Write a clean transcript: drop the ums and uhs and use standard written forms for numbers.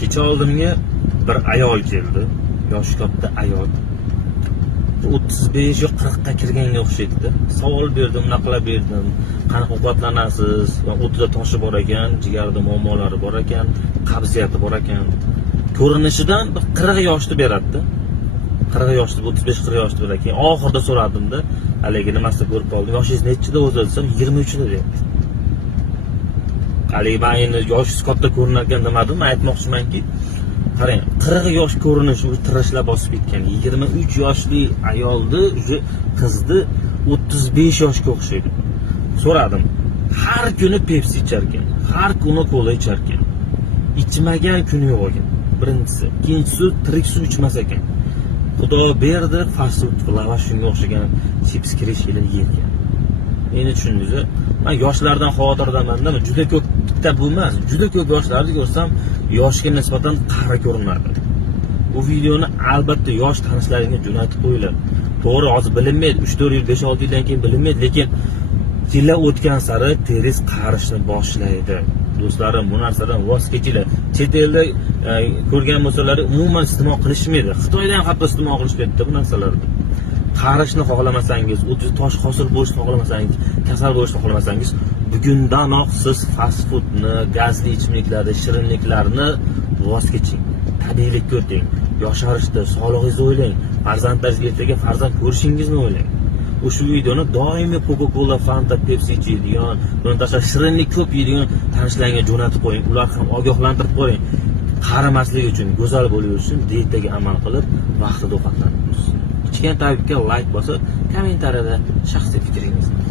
Kecha oldimga bir ayol keldi. Yoshi katta ayol. 35 yo 40 ga kirganga o'xshaydi. Savol berdim, naqla berdim. Qanaqa ovqatlanasiz? O'tida toshi bor ekan, jigarda muammolari bor ekan, qabziyati bor ekan. Ko'rinishidan 40 yoshni beradi. 40 yoshni, 35-40 yoshni berar ekan. Oxirida so'radimda, haligi nimasida ko'rib qoldim. Yoshingiz nechida o'zi desam, 23 da deyapti. Haligi men endi yoshingiz katta ko'rinar ekan demadim, aytmoqchimanki, qarang, 40 yosh ko'rinishi u tirishlar bosib ketgan. 23 yoshli ayolni, o'sha qizni 35 yoshga o'xshaydi. So'radim. Har kuni Pepsi ichar ekan, har kuni kola ichar ekan. Ichmagan kuni yo'q ekan. Birinchisi, ikkinchisi tirik suv ichmas ekan. Xudo berdi, fast food lavash shunga o'xshagan chips kirishini yergan. Meni tushundingiz-a? Men yoshlardan xavotirdaman-da, juda ko'p bitta bu emas, juda ko'p yoshlarni ko'rsam, yoshga nisbatan qari ko'rinadi. Bu videoni albatta yosh tanishlaringizga jo'natib qo'yinglar. To'g'ri, hozir bilinmaydi, 3-4 yil, 5-6 yildan keyin bilinmaydi, lekin yillar o'tgan sari teringiz qarishni boshlaydi. Do'stlarim, bu narsadan voz kechinglar. Chet elda ko'rgan bo'lsalar, umuman iste'mol qilishmaydi. Xitoyda ham hatto iste'mol qilishmaydi bu narsalarni. Qarishni xohlamasangiz, o'zi tosh hosil bo'lishni xohlamasangiz, kasal bo'lishni xohlamasangiz, bugundanoq siz fast foodni, gazli ichimliklarni, shirinliklarni voz keching. Tabiiylikka o'ting. Yosharishni, sog'lig'ingizni o'ylang. Farzandlaringizga ertaga farzand ko'rishingizni o'ylang. O'sha videoni doimiy Coca-Cola, Fanta, Pepsi ichadigan, bundan tashqari shirinlik ko'p yeydigan tanishlaringizga jo'natib qo'ying. Ular ham ogohlantirib qo'ying. Qarimaslik uchun, go'zal bo'lish uchun diyetaga amal qilib, vaqtida ovqatlanib. Ichgan tabibga like bosib, kommentariyada shaxsiy fikringizni